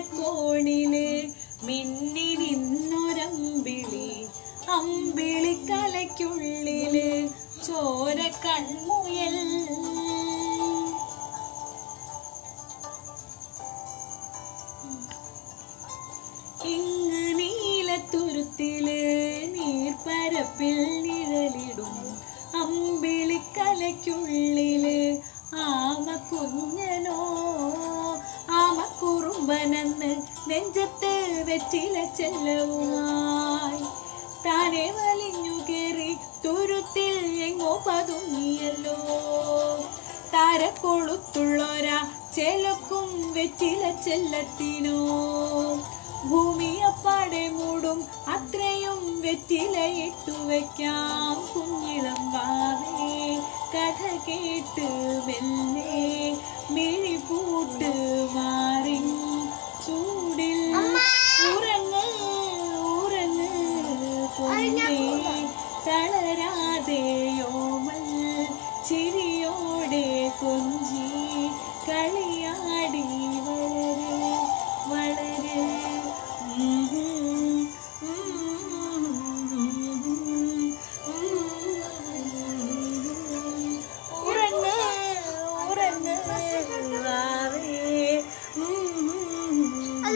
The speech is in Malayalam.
കോണിൽ മിന്നി നിന്നൊരമ്പിളി അമ്പിളി കലയ്ക്കുള്ളിൽ ചോര കൺമുയൽ. ഇങ്ങ് നീലത്തുരുത്തിൽ നീർപ്പരപ്പിൽ നിഴലിടും. അമ്പിളി കലയ്ക്കുള്ളിൽ ആമ കുഞ്ഞനോ കുറുമ്പനെന്ന് നെഞ്ചത്ത് വെറ്റില ചെല്ലവുമായി. താനെ വലിഞ്ഞു കയറി തുരുത്തിൽ എങ്ങോ പതുങ്ങിയല്ലോ. താരക്കൊളുത്തുള്ളൊരാ ചെലക്കും വെറ്റില ചെല്ലത്തിനോ. ഭൂമിയപ്പാടെ മൂടും അത്രയും വെറ്റിലയിട്ടു വെക്കാം. കുഞ്ഞിളം വാവേ കഥ കേട്ട് വെല്ല പൊന്നേ തളരാതെയോമൽ ചിരി